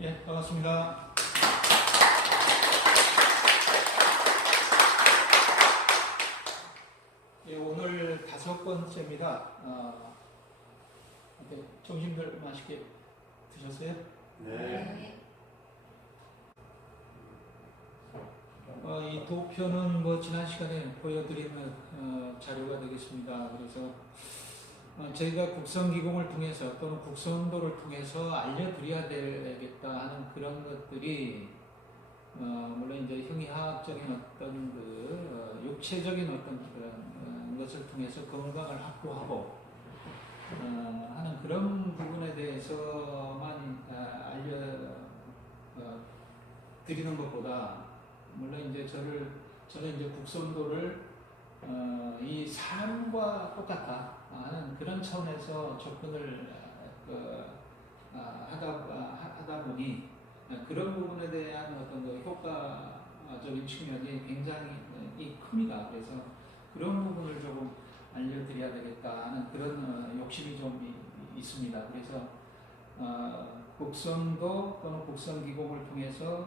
예, 반갑습니다. 예, 오늘 5번째입니다. 점심들 맛있게 드셨어요? 네. 이 도표는 지난 시간에 보여드린 자료가 되겠습니다. 그래서 저희가 국선기공을 통해서 또는 국선도를 통해서 알려드려야 되겠다 하는 그런 것들이 물론 이제 형이하학적인 어떤 육체적인 어떤 그런 것을 통해서 건강을 확보하고 하는 그런 부분에 대해서만 드리는 것보다 물론 이제 저는 이제 국선도를 이 삶과 똑같다 하는 그런 차원에서 접근을 하다 보니 그런 부분에 대한 어떤 효과적인 측면이 굉장히 큽니다. 그래서 그런 부분을 조금 알려드려야 되겠다 하는 그런 욕심이 좀 있습니다. 그래서 국선도 또는 국선기공을 통해서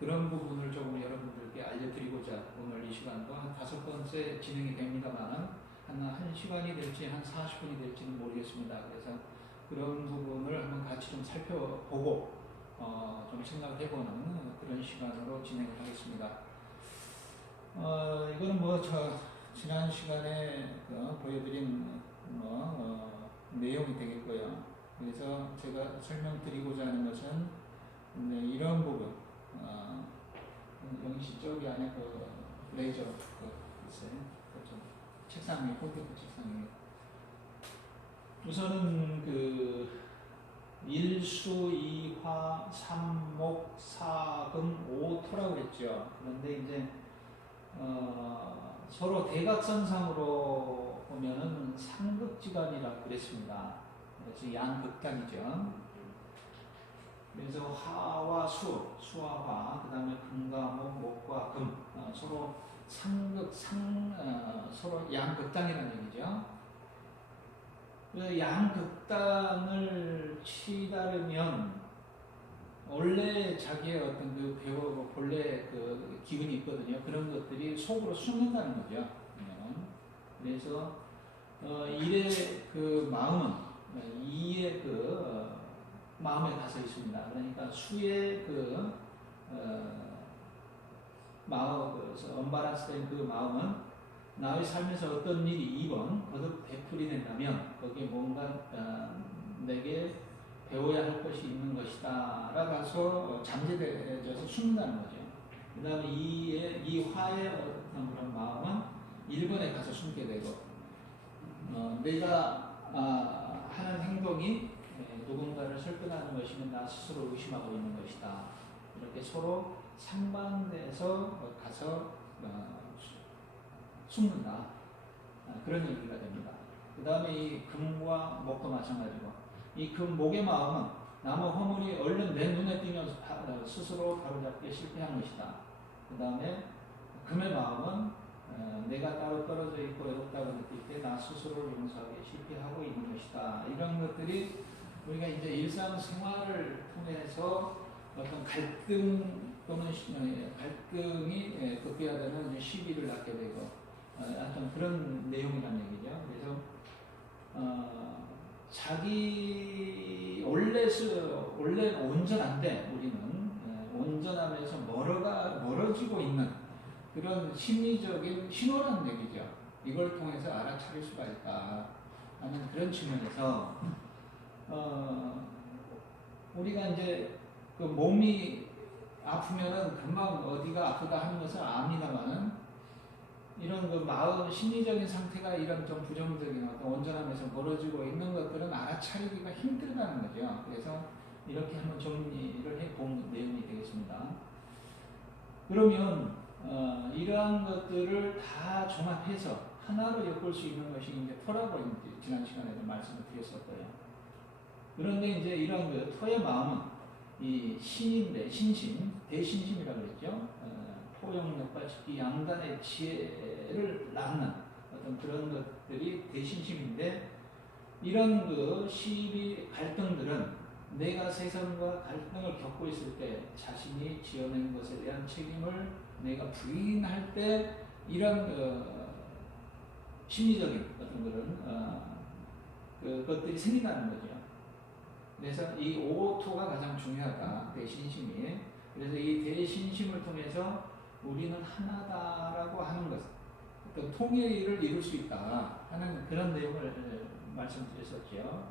그런 부분을 조금 여러분들께 알려드리고자 오늘 이 시간도 한 5번째 진행이 됩니다만 한 1시간이 될지 한 40분이 될지는 모르겠습니다. 그래서 그런 부분을 한번 같이 좀 살펴보고 좀 생각을 해보는 그런 시간으로 진행을 하겠습니다. 이거는 지난 시간에 보여드린 내용이 되겠고요. 그래서 제가 설명드리고자 하는 것은 이런 부분, 영희씨 저기 안에 레이저 있어요. 좀 책상 위에 컴퓨터 책상 위에. 우선은 일수, 이화, 삼목, 사금, 오토라고 그랬죠. 그런데 이제 서로 대각선상으로 보면은 삼극지간이라고 그랬습니다. 그래서 양극단이죠. 그래서 화와 수와 화, 그 다음에 금과 목, 목과 금, 서로 서로 양극단이라는 얘기죠. 그 양극단을 치다르면 원래 자기의 어떤 본래 기운이 있거든요. 그런 것들이 속으로 숨는다는 거죠. 그래서 일의 마음은 이의 마음에 가서 있습니다. 그러니까 수의 마음, 언밸런스된 그 마음은 나의 삶에서 어떤 일이 2번 거듭 되풀이 된다면 거기에 뭔가 내게 배워야 할 것이 있는 것이다 라고 잠재되어서 숨는다는 거죠. 그 다음에 이 화의 어떤 그런 마음은 1번에 가서 숨게 되고 내가 하는 행동이 누군가를 설득하는 것이면 나 스스로 의심하고 있는 것이다. 이렇게 서로 상반돼서 가서 숨는다. 그런 얘기가 됩니다. 그 다음에 이 금과 목도 마찬가지고 이 목의 마음은 나무 허물이 얼른 내 눈에 띄면 스스로 바로잡기에 실패한 것이다. 그 다음에 금의 마음은 내가 따로 떨어져 있고 외롭다고 느낄 때 나 스스로를 용서하기에 실패하고 있는 것이다. 이런 것들이 우리가 이제 일상생활을 통해서 어떤 갈등 또는 갈등이 극대화되는 시비를 낳게 되고 어떤 그런 내용이라는 얘기죠. 그래서 자기 원래 온전한데 우리는 온전하면서 멀어지고 있는 그런 심리적인 신호라는 얘기죠. 이걸 통해서 알아차릴 수가 있다 하는 그런 측면에서 우리가 이제 몸이 아프면은 금방 어디가 아프다 하는 것을 압니다만은 이런 마음 심리적인 상태가 이런 좀 부정적인 어떤 온전함에서 멀어지고 있는 것들은 알아차리기가 힘들다는 거죠. 그래서 이렇게 한번 정리를 해본 내용이 되겠습니다. 그러면 이러한 것들을 다 종합해서 하나로 엮을 수 있는 것이 이제 토라고 이제 지난 시간에도 말씀을 드렸었고요. 그런데 이제 이런 토의 마음은 이 신인데 대신심이라고 그랬죠. 토용력과 직기 양단의 지혜를 낳는 어떤 그런 것들이 대신심인데 이런 시비 갈등들은 내가 세상과 갈등을 겪고 있을 때 자신이 지어낸 것에 대한 책임을 내가 부인할 때 이런 심리적인 어떤 그런 그것들이 생긴다는 거죠. 그래서 이 오토가 가장 중요하다. 대신심이. 그래서 이 대신심을 통해서 우리는 하나다라고 하는 것, 어떤 통일을 이룰 수 있다 하는 그런 내용을 말씀드렸었죠.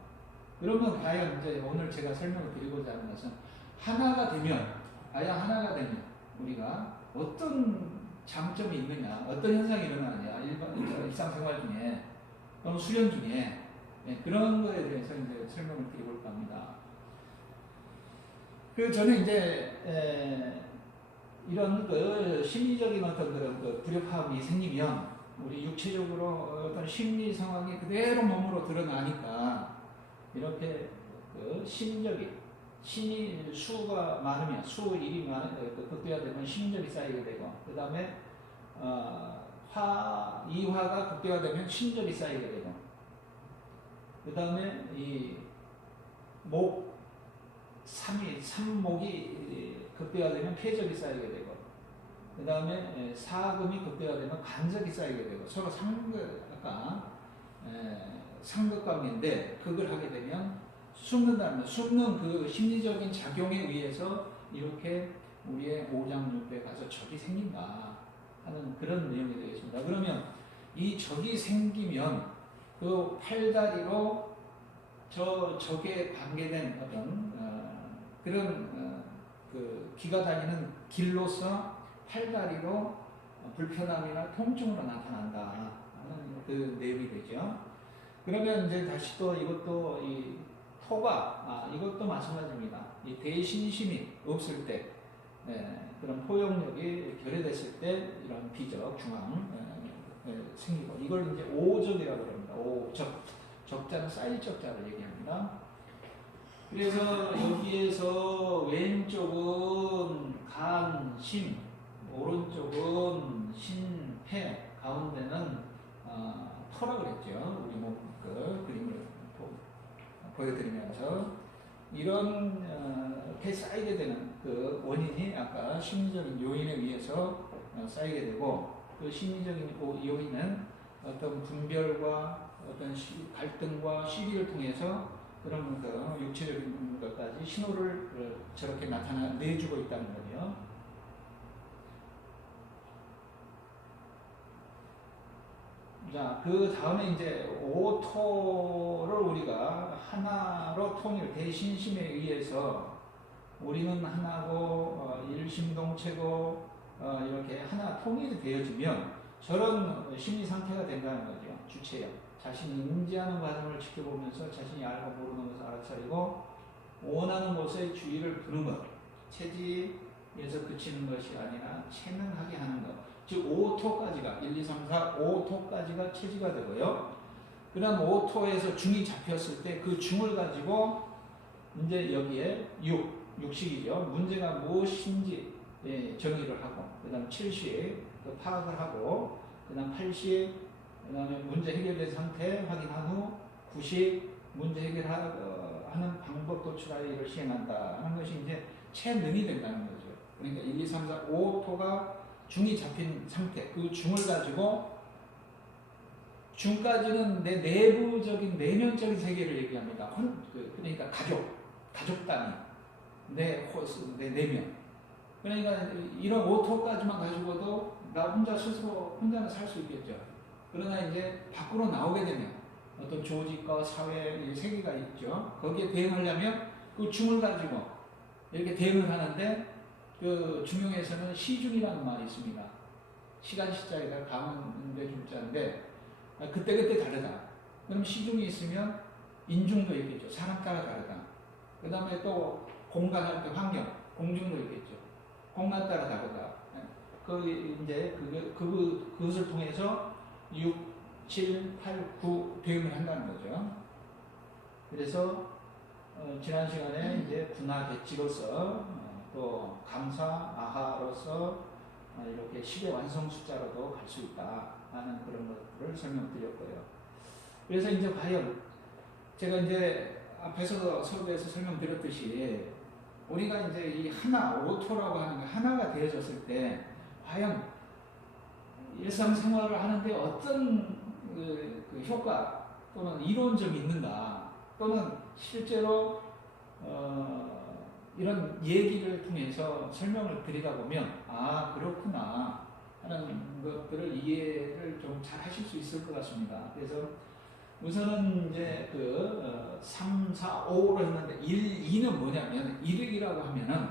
그러면 과연 이제 오늘 제가 설명을 드리고자 하는 것은 하나가 되면, 과연 하나가 되면 우리가 어떤 장점이 있느냐, 어떤 현상이 일어나느냐, 일상생활 중에 또는 수련 중에 그런 거에 대해서 이제 설명을 드려볼까 합니다. 저는 이제 이런 심리적인 어떤 그런 불협화음이 생기면 우리 육체적으로 어떤 심리 상황이 그대로 몸으로 드러나니까 이렇게 심적인 신이 수가 많으면 일이 극대화되면 심적이 쌓이게 되고 그 다음에 이화가 극대화되면 심적이 쌓이게 되고 그 다음에 이 삼목이 극대화되면 폐적이 쌓이게 되고 그 다음에 사금이 극대화되면 간적이 쌓이게 되고 서로 상극관계인데 그걸 하게 되면 숨는다는 숨는 그 심리적인 작용에 의해서 이렇게 우리의 오장육부에 가서 적이 생긴다 하는 그런 내용이 되겠습니다. 그러면 이 적이 생기면 그 팔다리로 저 적에 관계된 어떤 그런 그 기가 다니는 길로서 팔다리로 불편함이나 통증으로 나타난다 하는 그 내용이 되죠. 그러면 이제 다시 또 이것도 이 토가 이것도 마찬가지입니다. 이 대신심이 없을 때 그런 포용력이 결여됐을 때 이런 비적 중앙 생기고 이걸 이제 오적이라고 합니다. 적자는 쌓일 적자를 얘기합니다. 그래서 여기에서 왼쪽은 간, 심, 오른쪽은 신, 폐, 가운데는 터라고 그랬죠. 우리 몸 그림을 보여드리면서 이렇게 쌓이게 되는 그 원인이 아까 심리적인 요인에 의해서 쌓이게 되고 그 심리적인 요인은 어떤 분별과 어떤 갈등과 시비를 통해서 그런 육체적인 것까지 신호를 저렇게 내주고 있다는 거죠. 자, 그 다음에 이제 오토를 우리가 하나로 통일, 대신심에 의해서 우리는 하나고 일심동체고 이렇게 하나 통일이 되어지면 저런 심리 상태가 된다는 거죠. 주체요. 자신이 인지하는 과정을 지켜보면서 자신이 알고 모르는 것을 알아차리고 원하는 것에 주의를 두는 것. 체지에서 그치는 것이 아니라 체능하게 하는 것. 즉 5토까지가 1, 2, 3, 4, 5토까지가 체지가 되고요. 그 다음 5토에서 중이 잡혔을 때 그 중을 가지고 이제 여기에 육식이죠. 문제가 무엇인지 정의를 하고 그 다음 70 파악을 하고 그 다음 80 그 다음에 문제 해결된 상태 확인한 후 90 문제 해결하는 방법 도출하기를 시행한다 하는 것이 이제 체능이 된다는 거죠. 그러니까 1, 2, 3, 4, 5토가 중이 잡힌 상태, 그 중을 가지고 중까지는 내 내부적인 내면적인 세계를 얘기합니다. 그러니까 가족 단위, 내 내면. 그러니까 이런 5토까지만 가지고도 나 혼자는 살 수 있겠죠. 그러나 이제 밖으로 나오게 되면 어떤 조직과 사회 세계가 있죠. 거기에 대응하려면 그 중을 가지고 이렇게 대응을 하는데 그 중용에서는 시중이라는 말이 있습니다. 시간 시자에다가 가운데 중자인데 그때 다르다. 그럼 시중이 있으면 인중도 있겠죠. 사람 따라 다르다. 그 다음에 또 공간할 때 환경, 공중도 있겠죠. 공간 따라 다르다. 그것을 통해서 6, 7, 8, 9 대응을 한다는 거죠. 그래서 지난 시간에 이제 분화 대치로서 또 감사 아하로서 이렇게 10의 완성 숫자로도 갈 수 있다 하는 그런 것들을 설명드렸고요. 그래서 이제 과연 제가 이제 앞에서 서두에서 설명드렸듯이 우리가 이제 이 하나, 오토라고 하는 게 하나가 되어졌을 때 과연 일상생활을 하는데 어떤 그 효과 또는 이론점이 있는가, 또는 실제로 이런 얘기를 통해서 설명을 드리다 보면 아 그렇구나 하는 것들을 이해를 좀 잘 하실 수 있을 것 같습니다. 그래서 우선은 이제 3, 4, 5로 했는데 1, 2는 뭐냐면 일익이라고 하면은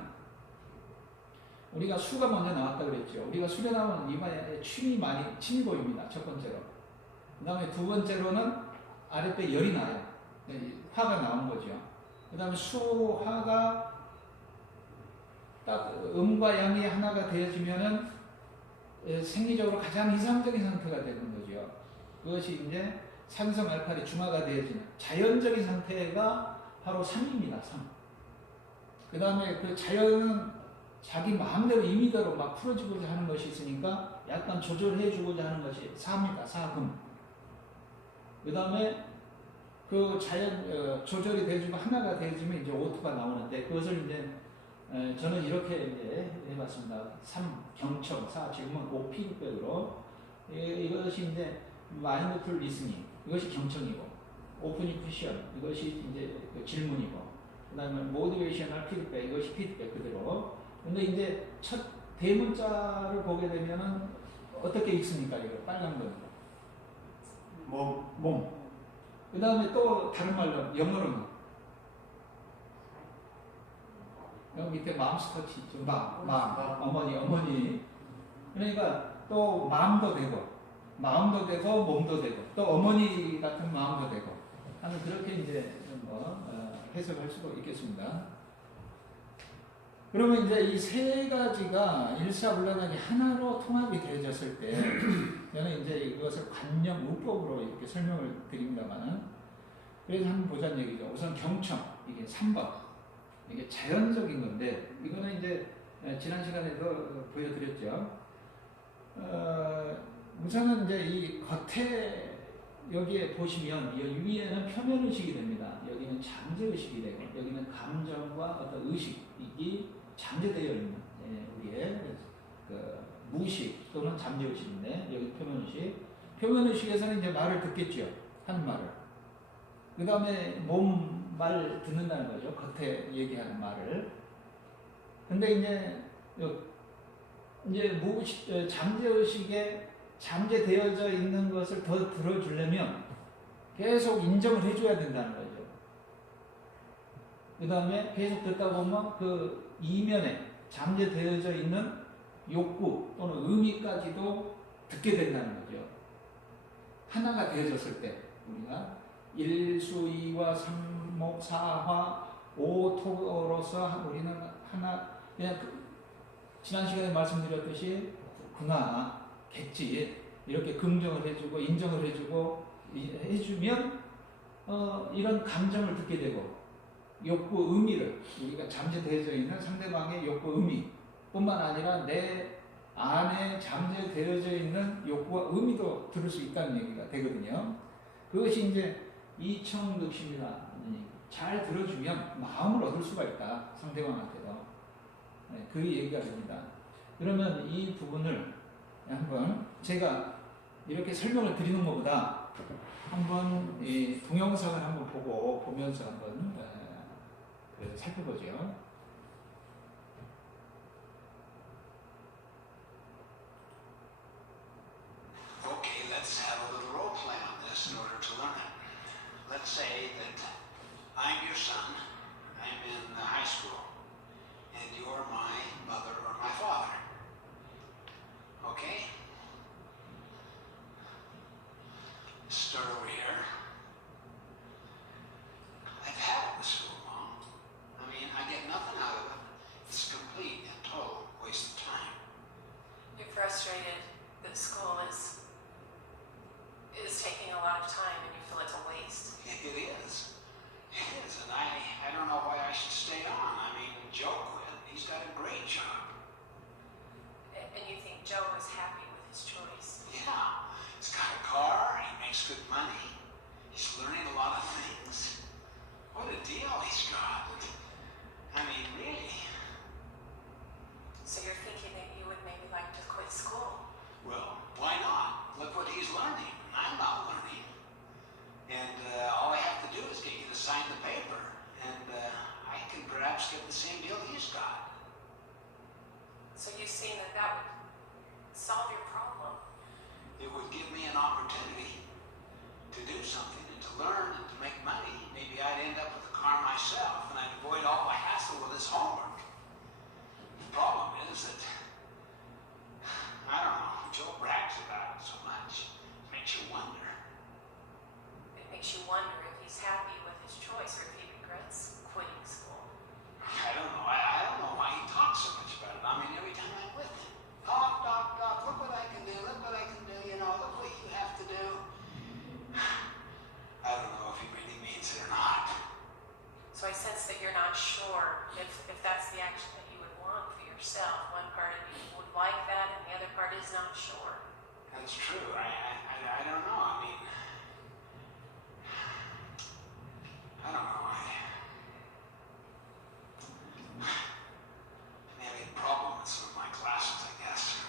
우리가 수가 먼저 나왔다 그랬죠. 우리가 수에 나오는 이마에 침이 보입니다. 첫 번째로. 그 다음에 두 번째로는 아랫배 열이 나요. 화가 나온 거죠. 그 다음에 수화가 딱 음과 양이 하나가 되어지면은 생리적으로 가장 이상적인 상태가 되는 거죠. 그것이 이제 산성 알칼리 중화가 되어지는 자연적인 상태가 바로 3입니다. 3. 그 다음에 그 자연은 자기 마음대로 임의대로 막 풀어지고자 하는 것이 있으니까 약간 조절해 주고자 하는 것이 4입니다. 4금. 그 다음에 그 자연 조절이 되어지고 하나가 되어지면 이제 오토가 나오는데 그것을 이제 저는 이렇게 이제 해봤습니다. 3 경청, 4 지금은 5 피드백으로 이것이 이제 마인드풀 리스닝 이것이 경청이고 오프닝 쿠션 이것이 이제 그 질문이고 그다음에 모티베이셔널 피드백 이것이 피드백 그대로. 근데 이제 첫 대문자를 보게 되면은 어떻게 읽습니까? 이거 빨간 거. 몸. 그 다음에 또 다른 말로 영어로는 여기 밑에 맘스터치 있죠. 마음. 어머니. 그러니까 또 마음도 되고 몸도 되고 또 어머니 같은 마음도 되고 하는 그렇게 이제 해석할 수가 있겠습니다. 그러면 이제 이 세 가지가 일사불란하게 하나로 통합이 되어졌을 때 저는 이제 이것을 관념 우법으로 이렇게 설명을 드립니다만은 그래서 한번 보자는 얘기죠. 우선 경청 이게 3번 이게 자연적인 건데 이거는 이제 지난 시간에도 보여드렸죠. 우선은 이제 이 겉에 여기에 보시면 여기 위에는 표면의식이 됩니다. 여기는 잠재의식이 되고 여기는 감정과 어떤 의식이 잠재되어 있는 우리의 그 무의식 또는 잠재의식인데 여기 표면의식. 표면의식에서는 이제 말을 듣겠죠. 하는 말을. 그 다음에 몸 말 듣는다는 거죠. 겉에 얘기하는 말을. 근데 이제 무의식, 잠재의식에 잠재되어져 있는 것을 더 들어주려면 계속 인정을 해줘야 된다는 거죠. 그 다음에 계속 듣다 보면 그 이면에 잠재되어져 있는 욕구 또는 의미까지도 듣게 된다는 거죠. 하나가 되어졌을 때 우리가 일수이와 삼목 사화 오토로서 우리는 하나 그냥 지난 시간에 말씀드렸듯이 구나 겠지 이렇게 긍정을 해주고 인정을 해주고 해주면 이런 감정을 듣게 되고 욕구 의미를 우리가 잠재되어져 있는 상대방의 욕구 의미 뿐만 아니라 내 안에 잠재되어져 있는 욕구와 의미도 들을 수 있다는 얘기가 되거든요. 그것이 이제 이청득심이다. 잘 들어주면 마음을 얻을 수가 있다. 상대방한테도. 그 얘기가 됩니다. 그러면 이 부분을 한번 제가 이렇게 설명을 드리는 것보다 한번 이 동영상을 한번 보면서 한번 살펴보죠. Okay, let's have a little role play on this in order to learn it. Let's say that I'm your son, I'm in high school, and you're my mother or my father. Okay? Start over here. I've had it this school long. I mean, I get nothing out of it. It's a complete and total waste of time. You're frustrated that school is taking a lot of time and you feel it's a waste. It is. It is, and I don't know why I should stay on. I mean, Joe quit. He's got a great job. And you think Joe is happy with his choice. Yeah, he's got a car, he makes good money, he's learning a lot of things. What a learn and to make money, maybe I'd end up with a car myself and I'd avoid all the hassle with this homework. The problem is that, I don't know, Joe brags about it so much. It makes you wonder. It makes you wonder if he's happy with his choice or if he regrets quitting school. I don't know. I don't know why he talks so much about it. I mean, every time I'm with him. Doc, look what I can do. Look what I can do. You know, look what you have to do. I don't know if he really means it or not. So I sense that you're not sure if that's the action that you would want for yourself. One part of you would like that and the other part is not sure. That's true. I don't know. I mean, I don't know. I'm having a problem with some of my classes, I guess.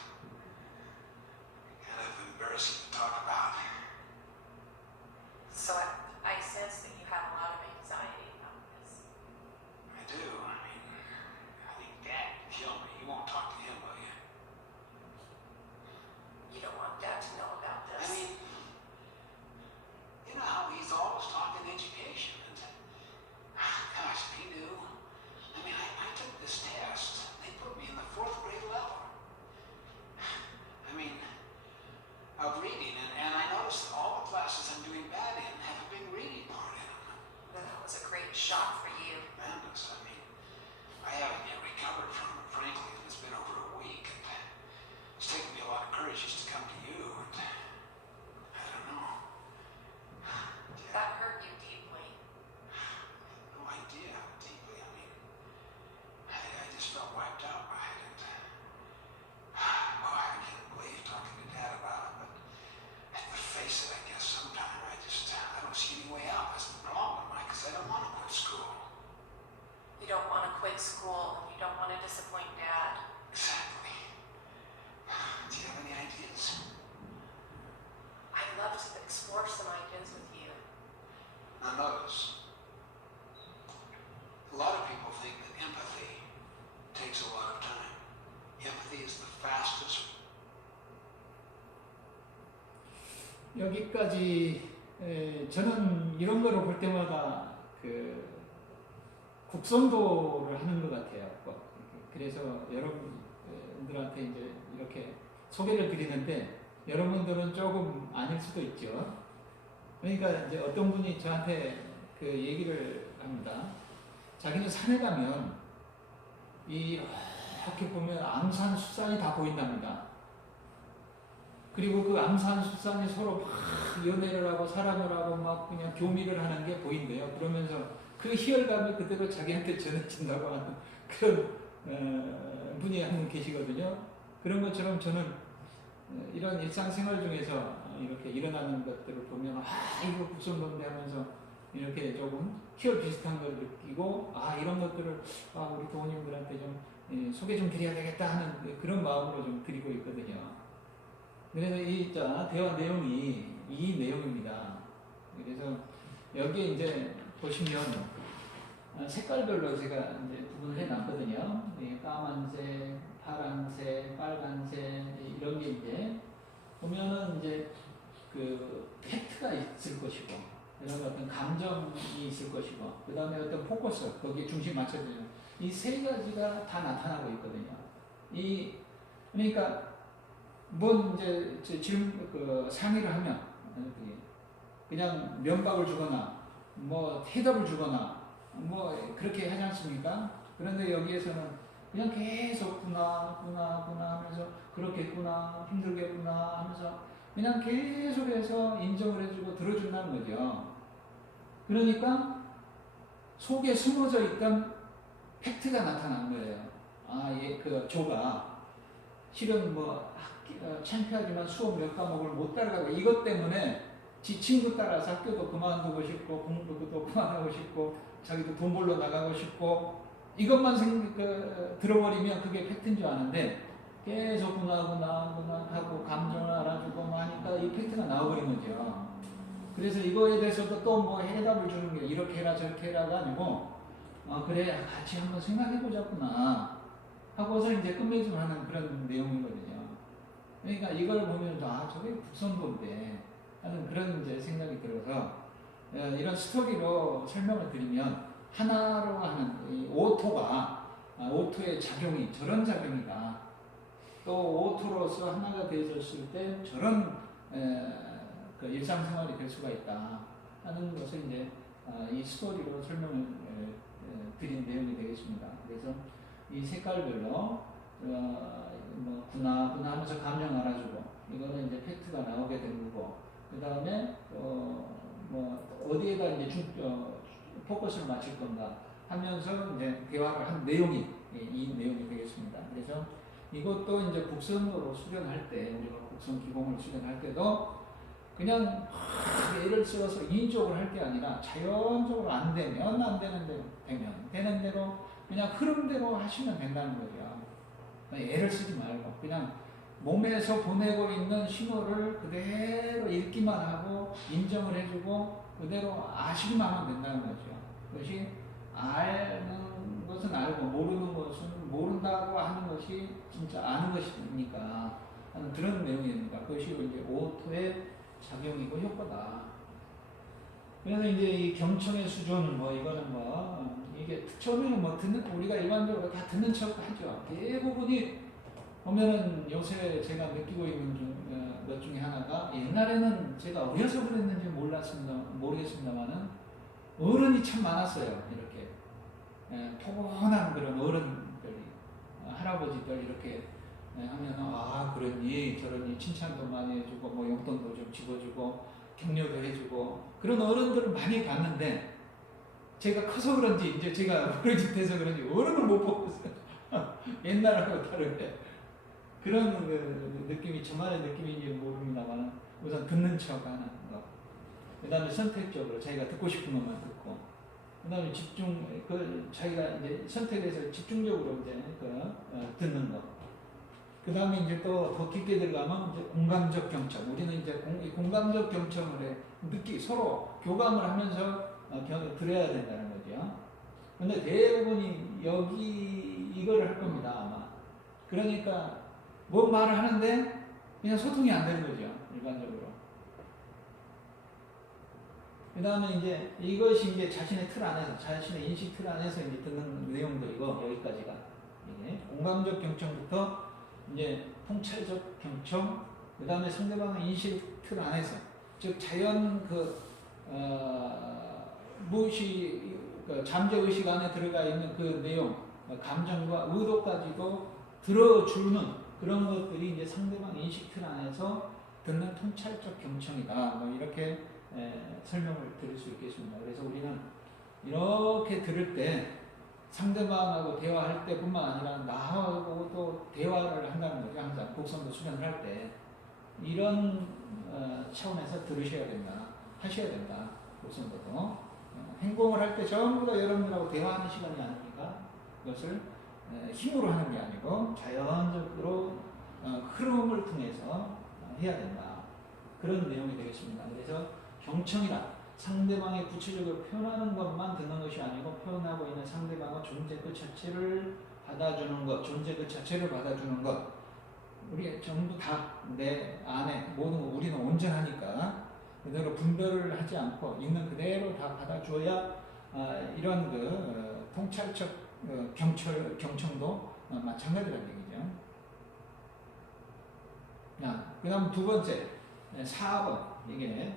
Kind of embarrassing to talk about. So I sense that you have a lot of anxiety about this. I do. I mean, I think Dad would kill me. You won't talk to him, will you? You don't want Dad to know about I this. mean, you know how he's always talking education. And, gosh, if he knew. I mean, I took this test. They put me in the 4th grade level. I mean, of reading. And I noticed that all the classes I'm doing bad in have a big reading part in them. Then that was a great shock for you. Tremendous. I mean, I haven't yet recovered from it, frankly. It's been over a week. And it's taken me a lot of courage just to come to you. And I don't know. That hurt you deeply. No idea how deeply. I mean, I just felt wiped out by it. And, well, I can't believe talking to Dad about it, but face it, I guess sometime I don't see any way out. That's the problem, Mike, because I don't want to quit school. You don't want to quit school and you don't want to disappoint Dad. Exactly. Do you have any ideas? I'd love to explore some ideas with you. Now notice, a lot of people think that empathy takes a lot of time. Empathy is the fastest. 여기까지 저는 이런 거를 볼 때마다 그 국선도를 하는 것 같아요. 그래서 여러분들한테 이제 이렇게 소개를 드리는데 여러분들은 조금 아닐 수도 있죠. 그러니까 이제 어떤 분이 저한테 그 얘기를 합니다. 자기는 산에 가면 이렇게 보면 암산수산이 다 보인답니다. 그리고 그 암산수산이 서로 막 연애를 하고 사랑을 하고 막 그냥 교미를 하는 게 보인대요. 그러면서 그 희열감이 그대로 자기한테 전해진다고 하는 그런 분이 한 분 계시거든요. 그런 것처럼 저는 이런 일상생활 중에서 이렇게 일어나는 것들을 보면 이거 국선도인데 하면서 이렇게 조금 희열 비슷한 걸 느끼고 이런 것들을 우리 도우님들한테 좀 소개 좀 드려야 되겠다 하는 그런 마음으로 좀 드리고 있거든요. 그래서 이 대화 내용이 이 내용입니다. 그래서 여기에 이제 보시면 색깔별로 제가 이제 구분을 해놨거든요. 까만색, 파란색, 빨간색 이런 게 이제 보면은 이제 그 팩트가 있을 것이고, 그다음에 어떤 감정이 있을 것이고, 그다음에 어떤 포커스 거기에 중심 맞춰지는 이 세 가지가 다 나타나고 있거든요. 그러니까 뭔 이제 상의를 하면 그냥 면박을 주거나 뭐 해답을 주거나 뭐 그렇게 하지 않습니까? 그런데 여기에서는 그냥 계속 구나 하면서 그렇겠구나 힘들겠구나 하면서 그냥 계속해서 인정을 해주고 들어준다는 거죠. 그러니까 속에 숨어져 있던 팩트가 나타난 거예요. 그 조가 실은 창피하지만 수업 몇 과목을 못 따라가고 이것 때문에 지 친구 따라서 학교도 그만두고 싶고 공부도 그만하고 싶고 자기도 돈 벌러 나가고 싶고 이것만 들어버리면 그게 팩트인 줄 아는데 계속 구나 하고 감정을 알아주고 하니까 이 팩트가 나와버린 거죠. 그래서 이거에 대해서도 또 뭐 해답을 주는 게 이렇게 해라 저렇게 해라가 아니고 그래 같이 한번 생각해보자꾸나 하고서 이제 끝맺음 하는 그런 내용이거든요. 그러니까 이걸 보면 저게 국선도인데 하는 그런 이제 생각이 들어서 이런 스토리로 설명을 드리면 하나로 하는 이 오토가 오토의 작용이 저런 작용이다. 또 오토로서 하나가 되어졌을 때 저런 그 일상생활이 될 수가 있다 하는 것을 이제 이 스토리로 설명을 드린 내용이 되겠습니다. 그래서 이 색깔별로 뭐 분화하면서 감정 알아주고 이거는 이제 팩트가 나오게 된 거고 그 다음에 뭐 어디에다 이제 포커스를 맞출 건가 하면서 이제 대화를 한 내용이 이 내용이 되겠습니다. 그래서 이것도 이제 국선으로 수련할 때 우리가 국선 기공을 수련할 때도 그냥 예를 들어서 인적으로 할 게 아니라 자연적으로 안 되면 안 되는 대로 되는 대로 그냥 흐름대로 하시면 된다는 거죠. 애를 쓰지 말고 그냥 몸에서 보내고 있는 신호를 그대로 읽기만 하고 인정을 해주고 그대로 아시기만 하면 된다는 거죠. 그것이 아는 것은 알고 모르는 것은 모른다고 하는 것이 진짜 아는 것이니까 하는 그런 내용입니다. 그것이 이제 오토의 작용이고 효과다. 그래서 이제 이 경청의 수준 뭐 이거는 뭐 이게 처음에는 뭐 듣는 우리가 일반적으로 다 듣는 척 하죠. 대부분이 보면은 요새 제가 느끼고 있는 것 중에 하나가 옛날에는 제가 어려서 그랬는지 모르겠습니다만은 어른이 참 많았어요. 이렇게 포근한 그런 어른들이 할아버지들 이렇게 하면 그러니 저러니 칭찬도 많이 해주고 뭐 용돈도 좀 집어주고 격려도 해주고 그런 어른들을 많이 봤는데 제가 커서 그런지 이제 제가 어른이 돼서 그런지 어른을 못 보고 있어요. 옛날하고 다르게 그런 느낌이 저만의 느낌인지 모릅니다만 우선 듣는 척하는 거. 그 다음에 선택적으로 자기가 듣고 싶은 것만 듣고 그 다음에 집중 자기가 이제 선택해서 집중적으로 이제 듣는 거. 그 다음에 이제 또 더 깊게 들어가면 이제 공감적 경청. 우리는 이제 공감적 경청을 서로 교감을 하면서 들어야 된다는 거죠. 근데 대부분이 이거를 할 겁니다, 아마. 그러니까, 뭔 말을 하는데, 그냥 소통이 안 되는 거죠, 일반적으로. 그 다음에 이제 이것이 이제 자신의 틀 안에서, 자신의 인식 틀 안에서 이제 듣는 내용들이고, 여기까지가. 이게 공감적 경청부터 이제 통찰적 경청, 그 다음에 상대방의 인식 틀 안에서, 즉 자연 무의식, 잠재의식 안에 들어가 있는 그 내용, 감정과 의도까지도 들어주는 그런 것들이 이제 상대방 인식 틀 안에서 듣는 통찰적 경청이다. 뭐 이렇게 설명을 드릴 수 있겠습니다. 그래서 우리는 이렇게 들을 때 상대방하고 대화할 때뿐만 아니라 나하고도 대화를 한다는 거죠. 항상 곡선도 수련을 할 때 이런 차원에서 들으셔야 된다. 하셔야 된다. 곡선도도 행동을 할 때 전부 다 여러분들하고 대화하는 시간이 아닙니까? 그것을 힘으로 하는 게 아니고 자연적으로 흐름을 통해서 해야 된다. 그런 내용이 되겠습니다. 그래서 경청이란 상대방의 구체적으로 표현하는 것만 듣는 것이 아니고 표현하고 있는 상대방의 존재 그 자체를 받아주는 것, 존재 그 자체를 받아주는 것. 우리 전부 다 내 안에 모든 거 우리는 온전하니까 그대로 분별을 하지 않고 있는 그대로 다 받아줘야 이런 통찰적 경청도 마찬가지라는 얘기죠. 그 다음 두 번째 4번 이게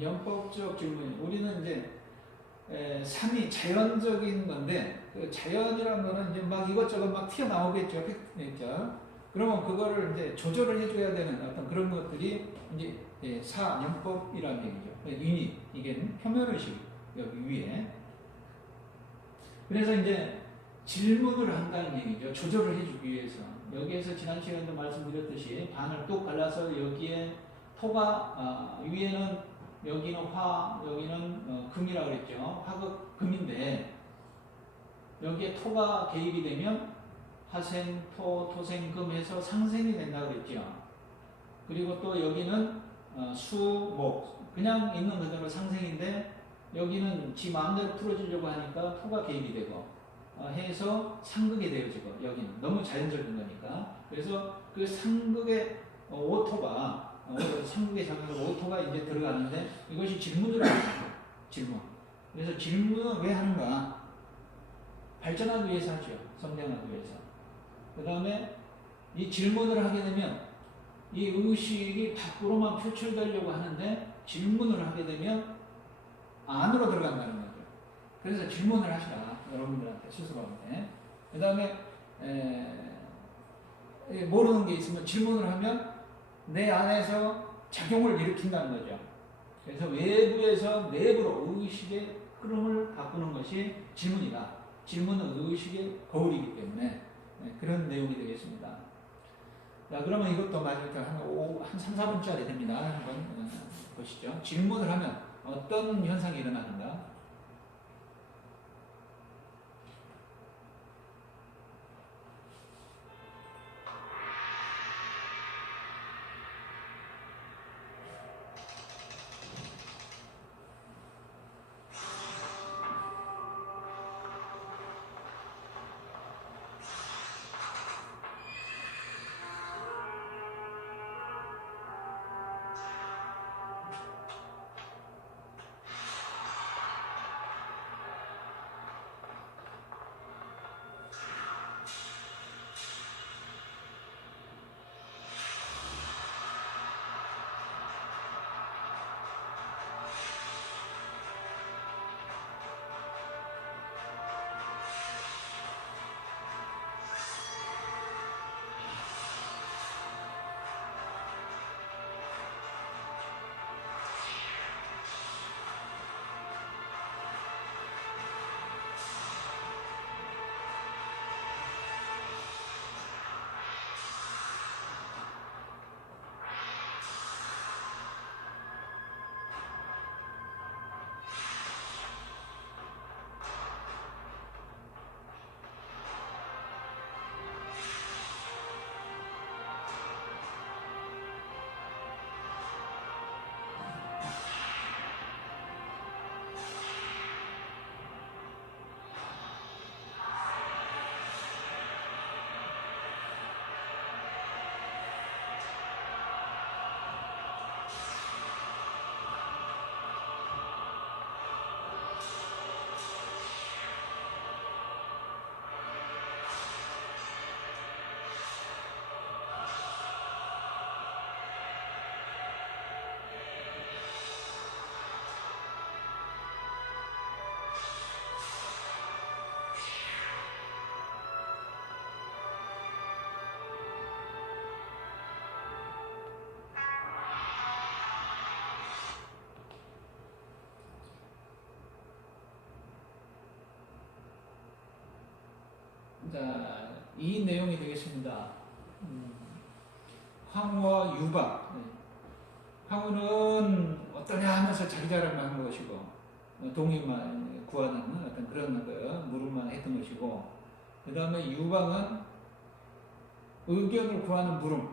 연법적 질문. 우리는 이제 삶이 자연적인 건데 그 자연이라는 거는 이제 막 이것저것 막 튀어나오겠죠. 그러면 그거를 이제 조절을 해줘야 되는 어떤 그런 것들이 이제 연법이라는 얘기죠. 의미, 이게 표면의식 여기 위에. 그래서 이제 질문을 한다는 얘기죠. 조절을 해주기 위해서. 여기에서 지난 시간에도 말씀드렸듯이 반을 뚝 갈라서 여기에 토가 위에는 여기는 화, 여기는 금이라고 그랬죠. 화극 금인데 여기에 토가 개입이 되면 화생, 토, 토생, 금 해서 상생이 된다고 그랬죠. 그리고 또 여기는 수, 목 그냥 있는 그대로 상생인데 여기는 지 마음대로 풀어주려고 하니까 토가 개입이 되고 해서 상극이 되어지고 여기는 너무 자연적인 거니까 그래서 그 상극의 오토가 상극의 장면으로 오토가 이제 들어가는데 이것이 질문을 하는 거예요. 질문. 그래서 질문을 왜 하는가? 발전하기 위해서 하죠. 성장하기 위해서. 그 다음에 이 질문을 하게 되면 이 의식이 밖으로만 표출되려고 하는데 질문을 하게 되면 안으로 들어간다는 거죠. 그래서 질문을 하시라. 여러분들한테, 스스로한테. 그 다음에 모르는 게 있으면 질문을 하면 내 안에서 작용을 일으킨다는 거죠. 그래서 외부에서 내부로 의식의 흐름을 바꾸는 것이 질문이다. 질문은 의식의 거울이기 때문에 그런 내용이 되겠습니다. 자, 그러면 이것도 마지막에 한 3, 4분짜리 됩니다. 한번 보시죠. 질문을 하면 어떤 현상이 일어나는가? 자, 이 내용이 되겠습니다. 황후와 유박. 황후는 어떠냐 하면서 자기 자랑을 하는 것이고, 동의만 구하는 어떤 그런 물음만 했던 것이고, 그 다음에 유박은 의견을 구하는 물음,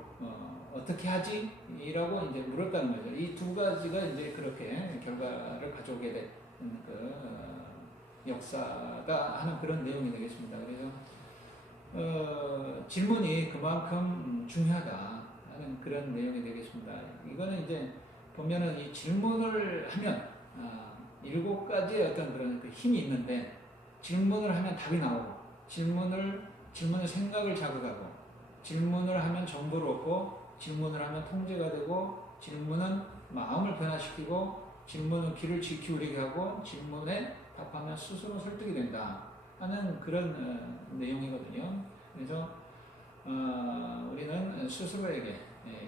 어떻게 하지? 이라고 이제 물었다는 거죠. 이 두 가지가 이제 그렇게 결과를 가져오게 된 역사가 하는 그런 내용이 되겠습니다. 그래서 질문이 그만큼 중요하다 하는 그런 내용이 되겠습니다. 이거는 이제 보면은 이 질문을 하면 7가지의 어떤 그런 그 힘이 있는데, 질문을 하면 답이 나오고, 질문을 생각을 자극하고, 질문을 하면 정보를 얻고, 질문을 하면 통제가 되고, 질문은 마음을 변화시키고, 질문은 귀를 기울이게 하고, 질문에 답하면 스스로 설득이 된다 하는 그런 내용이거든요. 그래서 우리는 스스로에게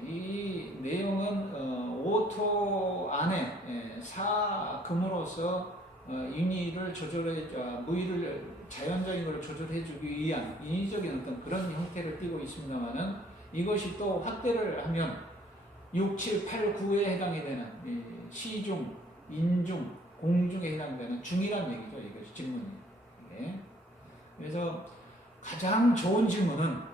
이 내용은 오토 안에 사금으로서 인의를 무의를 자연적인 것을 조절해주기 위한 인위적인 어떤 그런 형태를 띠고 있습니다만은, 이것이 또 확대를 하면 6, 7, 8, 9에 해당이 되는 시중, 인중, 공중에 해당되는 중이라는 얘기죠. 이것이 질문이. 그래서 가장 좋은 질문은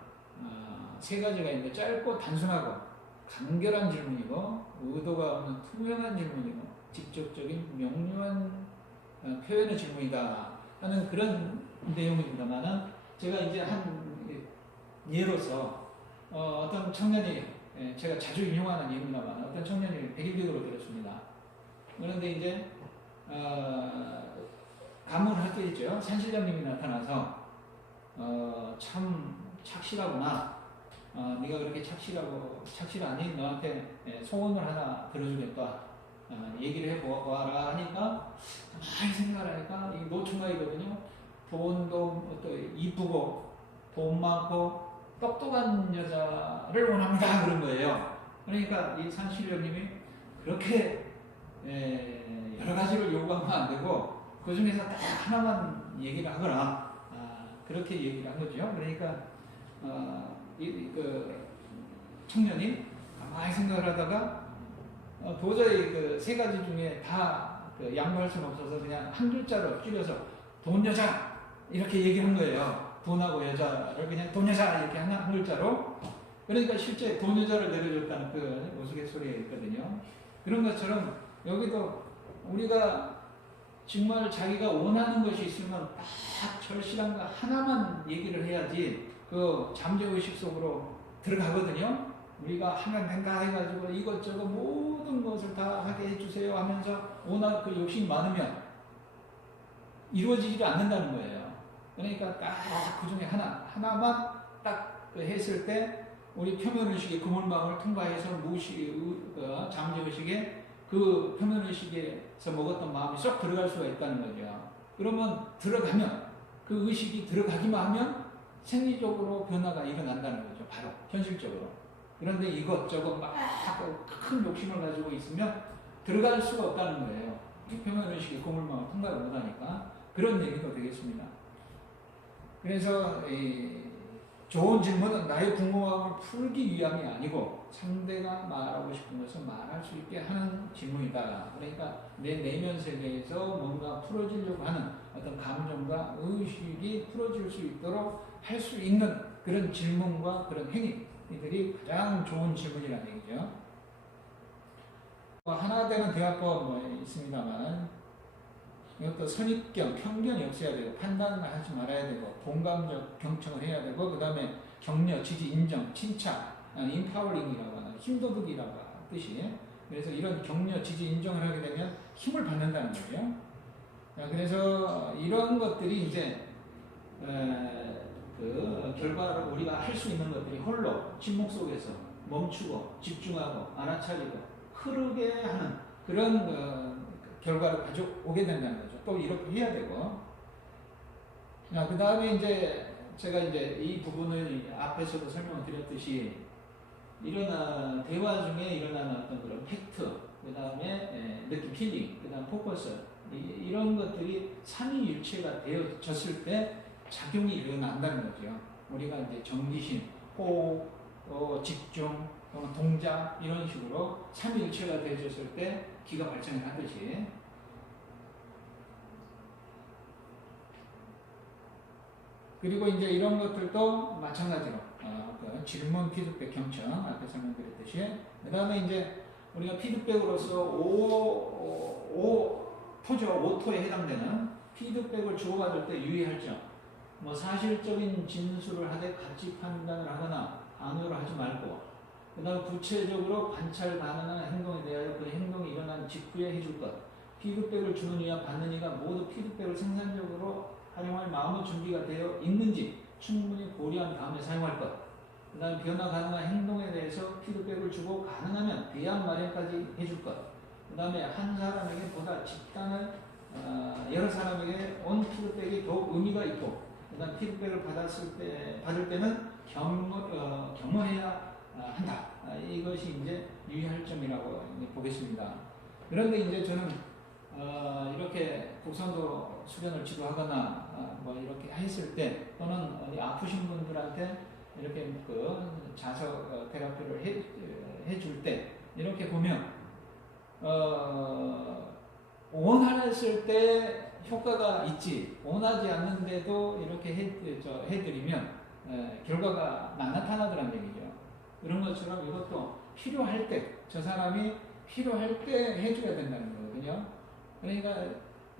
3가지가 있는데, 짧고 단순하고 간결한 질문이고, 의도가 없는 투명한 질문이고, 직접적인 명료한 표현의 질문이다 하는 그런 내용입니다만은, 제가 이제 한 예로서 어떤 청년이, 제가 자주 인용하는 예입니다만, 어떤 청년이 백일교도로 들었습니다. 그런데 이제 가물하겠죠. 산신령님이 나타나서 참 착실하구나. 네가 그렇게 착실하니 너한테 소원을 하나 들어주겠다. 얘기를 해보아라 하니까 많이 생각하니까 이 노총각이거든요. 돈도 또 이쁘고 돈 많고 똑똑한 여자를 원합니다 그런 거예요. 그러니까 이 산신령님이 그렇게 여러 가지를 요구하면 안 되고 그 중에서 딱 하나만 얘기를 하거나 그렇게 얘기를 한 거죠. 그러니까 그 청년이 가만히 생각을 하다가 도저히 그 세 가지 중에 다 그 양보할 수는 없어서 그냥 한 글자로 줄여서 돈 여자 이렇게 얘기한 거예요. 돈하고 여자를 그냥 돈 여자 이렇게 한 글자로. 그러니까 실제 돈 여자를 내려줬다는 그 우스갯소리가 있거든요. 그런 것처럼 여기도 우리가 정말 자기가 원하는 것이 있으면 딱 절실한 거 하나만 얘기를 해야지 그 잠재의식 속으로 들어가거든요. 우리가 하면 된다 해가지고 이것저것 모든 것을 다 하게 해주세요 하면서 워낙 그 욕심이 많으면 이루어지지 않는다는 거예요. 그러니까 딱 그 중에 하나만 딱 했을 때 우리 표면의식의 그물망을 통과해서 잠재의식에 그 표면의식에서 먹었던 마음이 쏙 들어갈 수가 있다는 거죠. 그러면 들어가면 그 의식이 들어가기만 하면 생리적으로 변화가 일어난다는 거죠. 바로 현실적으로. 그런데 이것저것 막 큰 욕심을 가지고 있으면 들어갈 수가 없다는 거예요. 이 표면의식의 그물망을 통과를 못하니까. 그런 얘기도 되겠습니다. 그래서 좋은 질문은 나의 궁금함을 풀기 위함이 아니고 상대가 말하고 싶은 것을 말할 수 있게 하는 질문이다. 그러니까 내 내면 세계에서 뭔가 풀어지려고 하는 어떤 감정과 의식이 풀어질 수 있도록 할 수 있는 그런 질문과 그런 행위들이 가장 좋은 질문이라는 얘기죠. 하나 되는 대화법 뭐 있습니다만 이것도 선입견, 편견이 없어야 되고 판단을 하지 말아야 되고 공감적 경청을 해야 되고 그 다음에 격려, 지지, 인정, 칭찬, 인파워링이라고 하는 힘도둑이라고 하는 뜻이. 그래서 이런 격려, 지지, 인정을 하게 되면 힘을 받는다는 거죠. 그래서 이런 것들이 이제 그 결과로 우리가 할 수 있는 것들이 홀로 침묵 속에서 멈추고 집중하고 알아차리고 흐르게 하는 그런 결과를 가져오게 된다는 거죠. 또 이렇게 해야 되고. 그 다음에 이제 제가 이제 이 부분을 앞에서도 설명을 드렸듯이 대화 중에 일어나는 어떤 그런 팩트, 그 다음에 느낌, 필링, 그 다음 포커스, 이런 것들이 삼위일체가 되어졌을 때 작용이 일어난다는 거죠. 우리가 이제 정기심, 호흡, 집중, 동작 이런 식으로 삼위일체가 되어졌을 때 기가 발전을 하듯이. 그리고 이제 이런 것들도 마찬가지로 그 질문, 피드백, 경청 앞에 설명드렸듯이. 그 다음에 이제 우리가 피드백으로서 토죠, 5토에 해당되는 피드백을 주고받을 때 유의할 점. 뭐 사실적인 진술을 하되 가치 판단을 하거나 강요를 하지 말고, 그 다음 구체적으로 관찰 가능한 행동에 대하여 그 행동이 일어난 직후에 해줄 것. 피드백을 주는 이와 받는 이가 모두 피드백을 생산적으로 활용할 마음의 준비가 되어 있는지 충분히 고려한 다음에 사용할 것. 그 다음 변화 가능한 행동에 대해서 피드백을 주고 가능하면 대안 마련까지 해줄 것. 그 다음에 한 사람에게 보다 집단을 여러 사람에게 온 피드백이 더욱 의미가 있고, 그 다음 피드백을 받을 때는 경험해야 한다. 이것이 이제 유의할 점이라고 보겠습니다. 그런데 이제 저는 이렇게 국선도 수련을 지도하거나 뭐 이렇게 했을 때, 또는 어디 아프신 분들한테 이렇게 그 자석 테라피를 해줄 때 이렇게 보면 원하였을 때 효과가 있지, 원하지 않는데도 이렇게 해드리면 결과가 나타나더란 얘기죠. 그런 것처럼 이것도 필요할 때, 저 사람이 필요할 때 해줘야 된다는 거거든요. 그러니까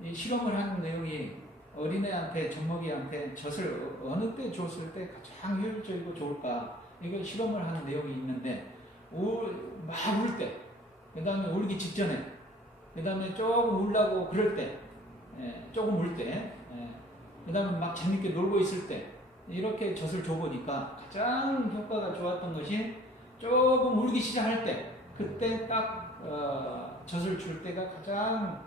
이 실험을 하는 내용이 어린애한테, 젖먹이한테 젖을 어느 때 줬을 때 가장 효율적이고 좋을까, 이걸 실험을 하는 내용이 있는데, 막 울 때, 그 다음에 울기 직전에, 그 다음에 조금 울라고 그럴 때, 조금 울 때, 그 다음에 막 재밌게 놀고 있을 때, 이렇게 젖을 줘보니까 가장 효과가 좋았던 것이 조금 울기 시작할 때, 그때 딱 젖을 줄 때가 가장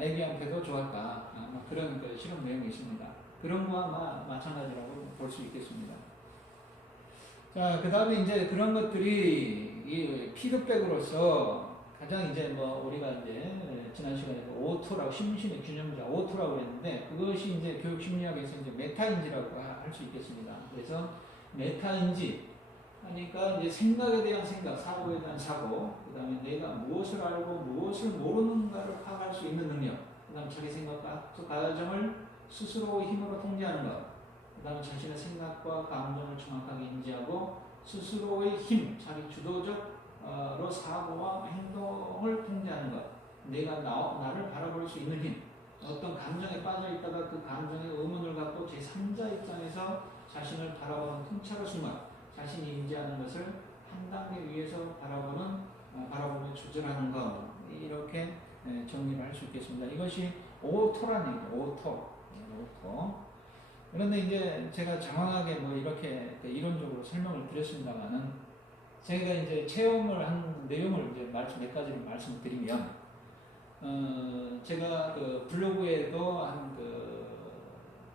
애기한테도 좋았다. 그런 그 실험 내용이 있습니다. 그런 거와 마찬가지라고 볼 수 있겠습니다. 자, 그 다음에 이제 그런 것들이 이 피드백으로서 가장 이제 뭐 우리가 이제 지난 시간에 오토라고 심신의 균형자 오토라고 했는데 그것이 이제 교육 심리학에서 이제 메타인지라고 할 수 있겠습니다. 그래서 메타인지 하니까 이제 생각에 대한 생각, 사고에 대한 사고, 그 다음에 내가 무엇을 알고 무엇을 모르는가를 파악할 수 있는 능력, 그 다음 자기 생각과 그 과정을 스스로의 힘으로 통제하는 것, 그 다음에 자신의 생각과 감정을 정확하게 인지하고 스스로의 힘, 자기 주도적으로 사고와 행동을 통제하는 것, 내가 나를 바라볼 수 있는 힘, 어떤 감정에 빠져 있다가 그 감정에 의문을 갖고 제3자 입장에서 자신을 바라보는 통찰의 순간, 자신이 인지하는 것을 한 단계 위에서 바라보며 조절하는 것, 이렇게 정리를 할 수 있겠습니다. 이것이 오토라는 얘기죠. 오토. 그런데 이제 제가 장황하게 뭐 이렇게 이론적으로 설명을 드렸습니다만은 제가 이제 체험을 한 내용을 이제 몇 가지를 말씀드리면 제가 그 블로그에도 한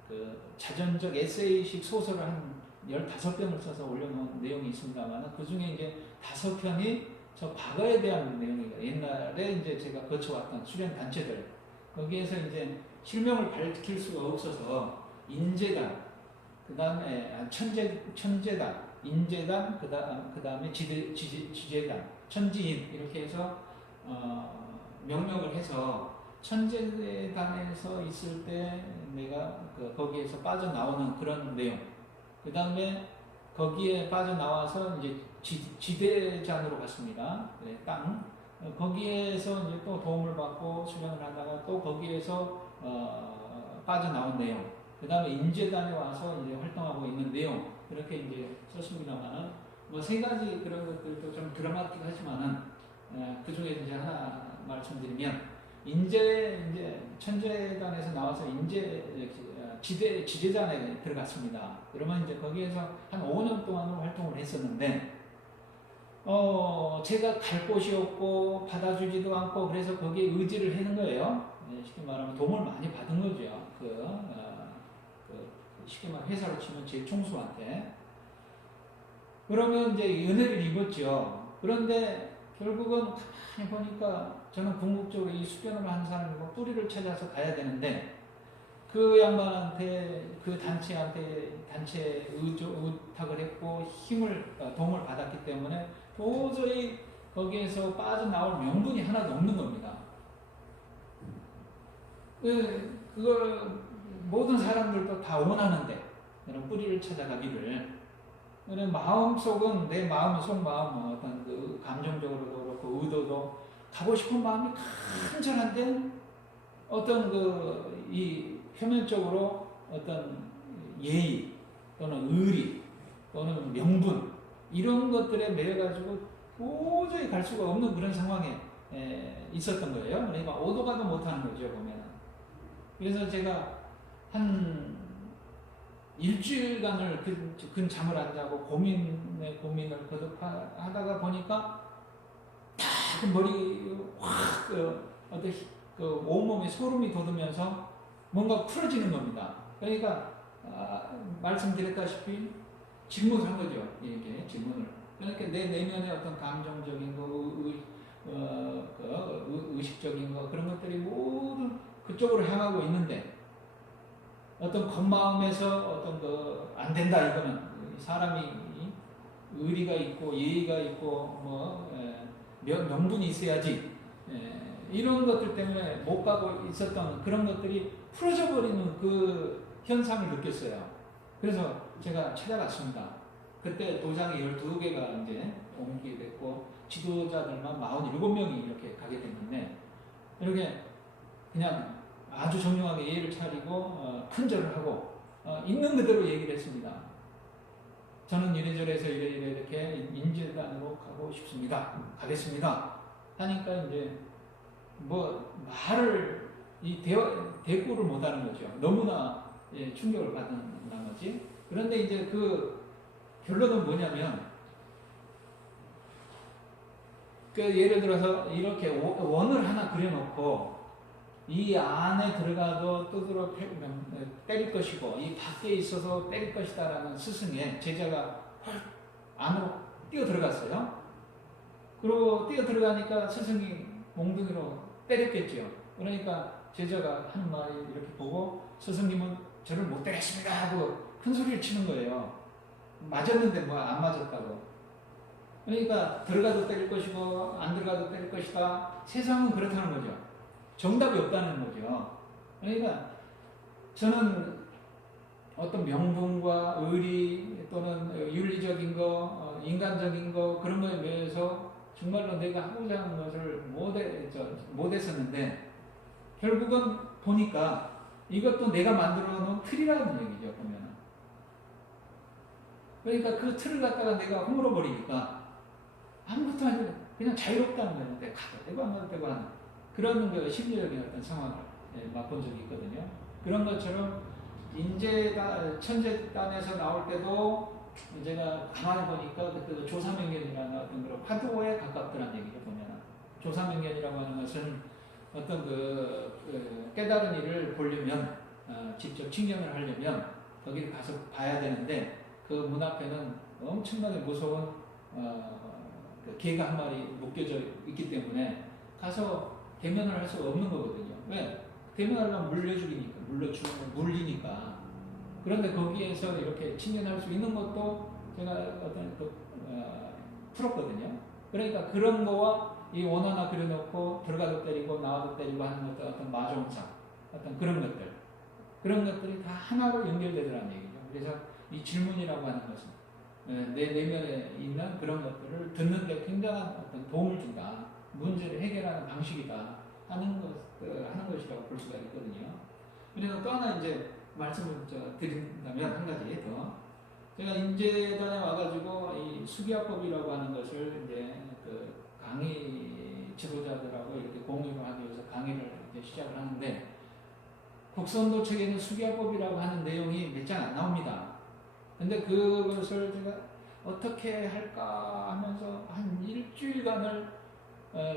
그 자전적 에세이식 소설을 한 15편을 써서 올려놓은 내용이 있습니다만 그 중에 이제 5편이 저 과거에 대한 내용이에요. 옛날에 이제 제가 거쳐왔던 수련 단체들 거기에서 이제 실명을 밝힐 수가 없어서 인재단, 그 다음에 천재단, 인재단, 그 다음에 지재단, 천지인 이렇게 해서 명명을 해서 천재단에서 있을 때 내가 거기에서 빠져나오는 그런 내용, 그 다음에 거기에 빠져나와서 이제 지대장으로 갔습니다. 네, 땅. 거기에서 이제 또 도움을 받고 수련을 하다가 또 거기에서 빠져나온 내용. 그 다음에 인재단에 와서 이제 활동하고 있는 내용. 그렇게 이제 썼습니다만은 뭐 3가지 그런 것들도 좀 드라마틱하지만은 그 중에 이제 하나 말씀드리면 이제 천재단에서 나와서 지대단에 들어갔습니다. 그러면 이제 거기에서 한 5년 동안 활동을 했었는데, 제가 갈 곳이 없고 받아주지도 않고 그래서 거기에 의지를 하는 거예요. 쉽게 말하면 도움을 많이 받은 거죠. 쉽게 말하면 회사로 치면 제 총수한테. 그러면 이제 은혜를 입었죠. 그런데 결국은 가만히 보니까 저는 궁극적으로 이 수련을 한 사람이고 뿌리를 찾아서 가야 되는데 그 양반한테 그 단체에 의탁을 했고 도움을 받았기 때문에 도저히 거기에서 빠져나올 명분이 하나도 없는 겁니다. 그걸 모든 사람들도 다 원하는데 이런 뿌리를 찾아가기를. 마음속은 내 마음, 속마음, 어떤 그 감정적으로도 그렇고 의도도 가고 싶은 마음이 간절한데 어떤 이 표면적으로 어떤 예의 또는 의리 또는 명분 이런 것들에 매여가지고 도저히 갈 수가 없는 그런 상황에 있었던 거예요. 그러니까 오도 가도 못하는 거죠, 보면. 그래서 제가 한 일주일간을 잠을 안 자고 고민을 거듭하다가 보니까 딱 머리 확 어떤 온몸에 소름이 돋으면서 뭔가 풀어지는 겁니다. 그러니까 말씀드렸다시피 질문을 한 거죠. 이렇게 질문을. 그러니까 내 내면의 어떤 감정적인 의식적인 거 그런 것들이 모두 그쪽으로 향하고 있는데 어떤 겉마음에서 어떤 안 된다 이거는 사람이 의리가 있고 예의가 있고 명분이 있어야지 이런 것들 때문에 못 가고 있었던 그런 것들이 풀어져 버리는 그 현상을 느꼈어요. 그래서 제가 찾아갔습니다. 그때 도장이 12개가 이제 옮기게 됐고 지도자들만 47명이 이렇게 가게 됐는데 이렇게 그냥 아주 정중하게 예의를 차리고 큰절을 하고 있는 그대로 얘기를 했습니다. 저는 이래저래서 이렇게 인재단으로 가고 싶습니다. 가겠습니다. 하니까 이제 뭐 말을 대꾸를 못하는 거죠. 너무나 충격을 받은 나머지. 그런데 이제 그 결론은 뭐냐면 그 예를 들어서 이렇게 원을 하나 그려놓고 이 안에 들어가도 두드러 때릴 것이고 이 밖에 있어서 때릴 것이다라는 스승의 제자가 안으로 뛰어 들어갔어요. 그리고 뛰어 들어가니까 스승이 몽둥이로 때렸겠죠. 그러니까 제자가 하는 말이 이렇게 보고 스승님은 저를 못 때렸습니다 하고 큰 소리를 치는 거예요. 맞았는데 뭐 안 맞았다고. 그러니까 들어가도 때릴 것이고 안 들어가도 때릴 것이다. 세상은 그렇다는 거죠. 정답이 없다는 거죠. 그러니까 저는 어떤 명분과 의리 또는 윤리적인 거, 인간적인 거 그런 거에 대해서 정말로 내가 하고자 하는 것을 못했었는데 결국은 보니까 이것도 내가 만들어 놓은 틀이라는 얘기죠. 보면은. 그러니까 그 틀을 갖다가 내가 허물어 버리니까 아무것도 아니고 그냥 자유롭다는 거예요. 내가 가도 되고 안 가도 되고 하는 그런 그 심리적인 어떤 상황을 맛본 적이 있거든요. 그런 것처럼 천재단에서 나올 때도 제가 가만히 보니까 그때도 조사명견이라는 어떤 그런 파도에 가깝더란 얘기를 보면 조사명견이라고 하는 것은 어떤 그 깨달은 일을 보려면 직접 직면을 하려면 거기를 가서 봐야 되는데 그 문 앞에는 엄청나게 무서운 그 개가 한 마리 묶여져 있기 때문에 가서 대면을 할 수가 없는 거거든요. 왜? 대면하려면 물리니까. 그런데 거기에서 이렇게 직면할 수 있는 것도 제가 어떤 풀었거든요. 그러니까 그런 거와 이 원 하나 그려놓고 들어가도 때리고 나와도 때리고 하는 것도 어떤 마종사, 어떤 그런 것들이 다 하나로 연결되더라는 얘기죠. 그래서 이 질문이라고 하는 것은 내 내면에 있는 그런 것들을 듣는 데 굉장한 어떤 도움을 준다. 문제를 해결하는 방식이다. 하는 것이라고 볼 수가 있거든요. 그래서 또 하나 이제 말씀을 드린다면 한 가지 더. 제가 인재단에 와가지고 이 수기화법이라고 하는 것을 이제 그 강의 지도자들하고 이렇게 공유를 하기 위해서 강의를 이제 시작을 하는데 국선도 책에는 수기화법이라고 하는 내용이 몇 장 안 나옵니다. 근데 그것을 제가 어떻게 할까 하면서 한 일주일간을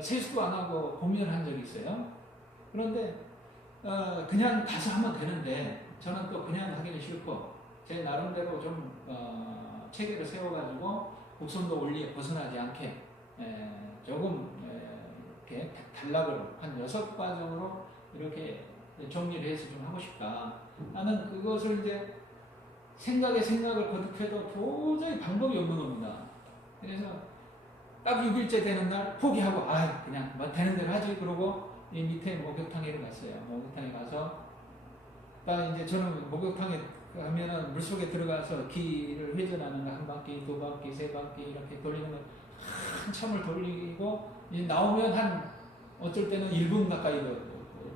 세수도 안 하고 고민을 한 적이 있어요. 그런데 그냥 가서 하면 되는데 저는 또 그냥 하기는 싫고 제 나름대로 좀 체계를 세워가지고 곡선도 원리에 벗어나지 않게 조금 이렇게 단락으로 한 6과정으로 이렇게 정리를 해서 좀 하고 싶다. 나는 그것을 이제 생각을 거듭해도 도저히 방법이 없는 겁니다. 그래서 딱 6일째 되는 날 포기하고 그냥 뭐 되는 대로 하지 그러고 이 밑에 목욕탕에 갔어요. 목욕탕에 가서 딱 이제 저는 목욕탕에 가면은 물속에 들어가서 기를 회전하는 거 한 바퀴, 두 바퀴, 세 바퀴 이렇게 돌리는 거 한참을 돌리고 이제 나오면 한 어쩔 때는 1분 가까이도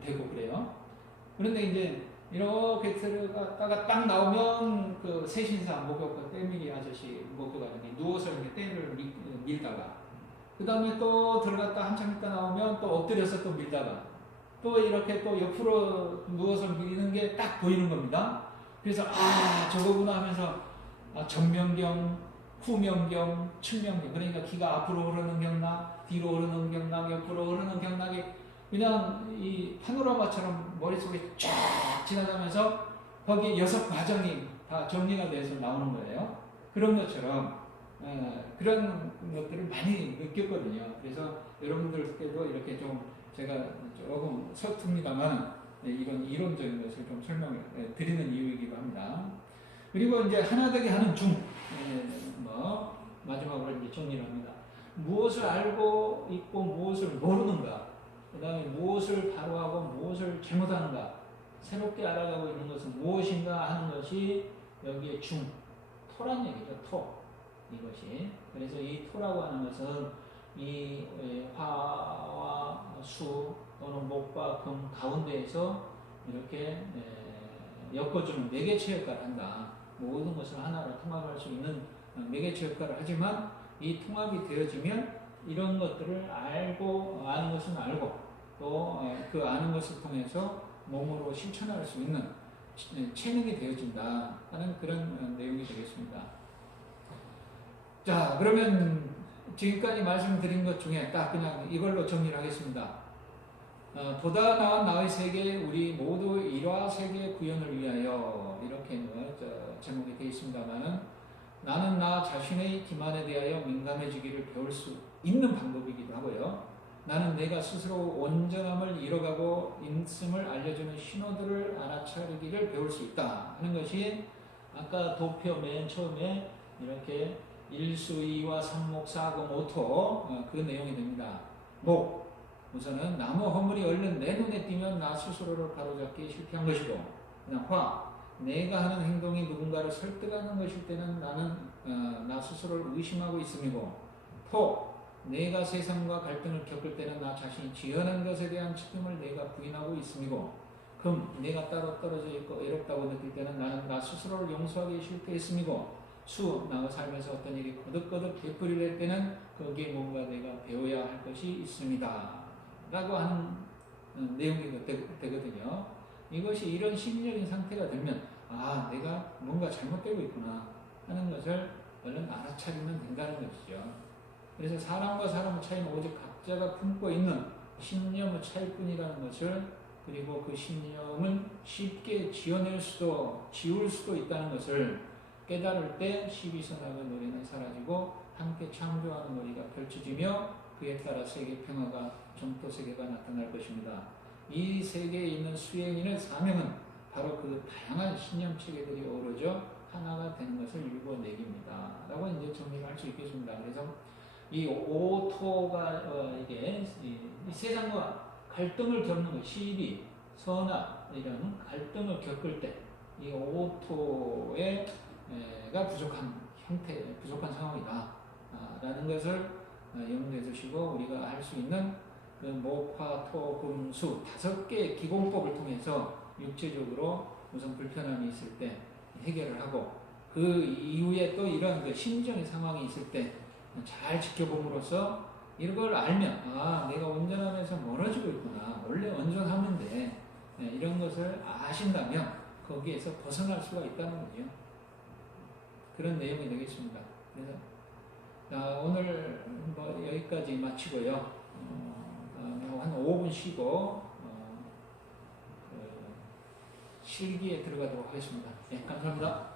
되고 그래요. 그런데 이제 이렇게 들어갔다가 딱 나오면 그 세신사 목욕과 때밀이 아저씨 목욕가 누워서 이렇게 때를 밀다가 그 다음에 또 들어갔다 한참 있다 나오면 또 엎드려서 또 밀다가 또 이렇게 또 옆으로 누워서 미는 게 딱 보이는 겁니다. 그래서 저거구나 하면서 정명경, 후명경, 측명경 그러니까 기가 앞으로 흐르는 경락, 뒤로 흐르는 경락, 옆으로 흐르는 경락이 그냥 이 파노라마처럼 머릿속에 쫙 지나가면서 거기에 6과정이 다 정리가 돼서 나오는 거예요. 그런 것처럼 그런 것들을 많이 느꼈거든요. 그래서 여러분들께도 이렇게 좀 제가 조금 서툽니다만 이런 이론적인 것을 좀 설명을 드리는 이유이기도 합니다. 그리고 이제 하나 되게 하는 마지막으로 이제 정리를 합니다. 무엇을 알고 있고 무엇을 모르는가? 그 다음에 무엇을 바로 하고 무엇을 잘못하는가? 새롭게 알아가고 있는 것은 무엇인가 하는 것이 여기에 토란 얘기죠. 토. 이것이. 그래서 이 토라고 하는 것은 이 화와 수 또는 목과 금 가운데에서 이렇게 엮어주는 매개체 역할을 한다. 모든 것을 하나로 통합할 수 있는 매개체 역할을 하지만 이 통합이 되어지면 이런 것들을 아는 것은 알고 또 그 아는 것을 통해서 몸으로 실천할 수 있는 체능이 되어진다 하는 그런 내용이 되겠습니다. 자, 그러면 지금까지 말씀드린 것 중에 딱 그냥 이걸로 정리를 하겠습니다. 보다 나은 나의 세계 우리 모두 일화 세계 구현을 위하여 이렇게 제목이 되어 있습니다만은 나는 나 자신의 기만에 대하여 민감해지기를 배울 수 있는 방법이기도 하고요. 나는 내가 스스로 온전함을 잃어가고 있음을 알려주는 신호들을 알아차리기를 배울 수 있다 하는 것이 아까 도표 맨 처음에 이렇게 1수 2와 3목 4금 5토 그 내용이 됩니다. 목 우선은 나무 허물이 얼른 내 눈에 띄면 나 스스로를 바로잡기에 실패한 것이고, 그냥 화 내가 하는 행동이 누군가를 설득하는 것일 때는 나는 나 스스로를 의심하고 있음이고, 토 내가 세상과 갈등을 겪을 때는 나 자신이 지어낸 것에 대한 책임을 내가 부인하고 있음이고, 금 내가 따로 떨어져 있고 외롭다고 느낄 때는 나는 나 스스로를 용서하기 실패했음이고, 수 나의 삶에서 어떤 일이 거듭거듭 되풀이될 때는 거기에 뭔가 내가 배워야 할 것이 있습니다 라고 하는 내용이 되거든요. 이것이 이런 심리적인 상태가 되면 내가 뭔가 잘못되고 있구나 하는 것을 얼른 알아차리면 된다는 것이죠. 그래서 사람과 사람의 차이는 오직 각자가 품고 있는 신념의 차이뿐이라는 것을, 그리고 그 신념은 쉽게 지어낼 수도 지울 수도 있다는 것을 깨달을 때 시비선악의 노래는 사라지고 함께 창조하는 놀이가 펼쳐지며 그에 따라 세계 평화가 정토 세계가 나타날 것입니다. 이 세계에 있는 수행인의 사명은 바로 그 다양한 신념 체계들이 어우러져 하나가 되는 것을 일궈내깁니다 라고 이제 정리를 할 수 있겠습니다. 그래서 이 오토가 이게 이 세상과 갈등을 겪는 것, 시비, 선악 이런 갈등을 겪을 때 이 오토가 부족한 형태, 부족한 상황이다 라는 것을 염두에 두시고 우리가 할 수 있는 그 목, 화, 토, 금, 수 5개의 기공법을 통해서 육체적으로 우선 불편함이 있을 때 해결을 하고, 그 이후에 또 이런 그 심리적인 상황이 있을 때 잘 지켜봄으로써 이걸 알면 내가 온전함에서 멀어지고 있구나, 원래 온전하면 돼, 이런 것을 아신다면 거기에서 벗어날 수가 있다는 거죠. 그런 내용이 되겠습니다. 그래서 오늘 여기까지 마치고요. 한 5분 쉬고 실기에 들어가도록 하겠습니다. 네, 감사합니다.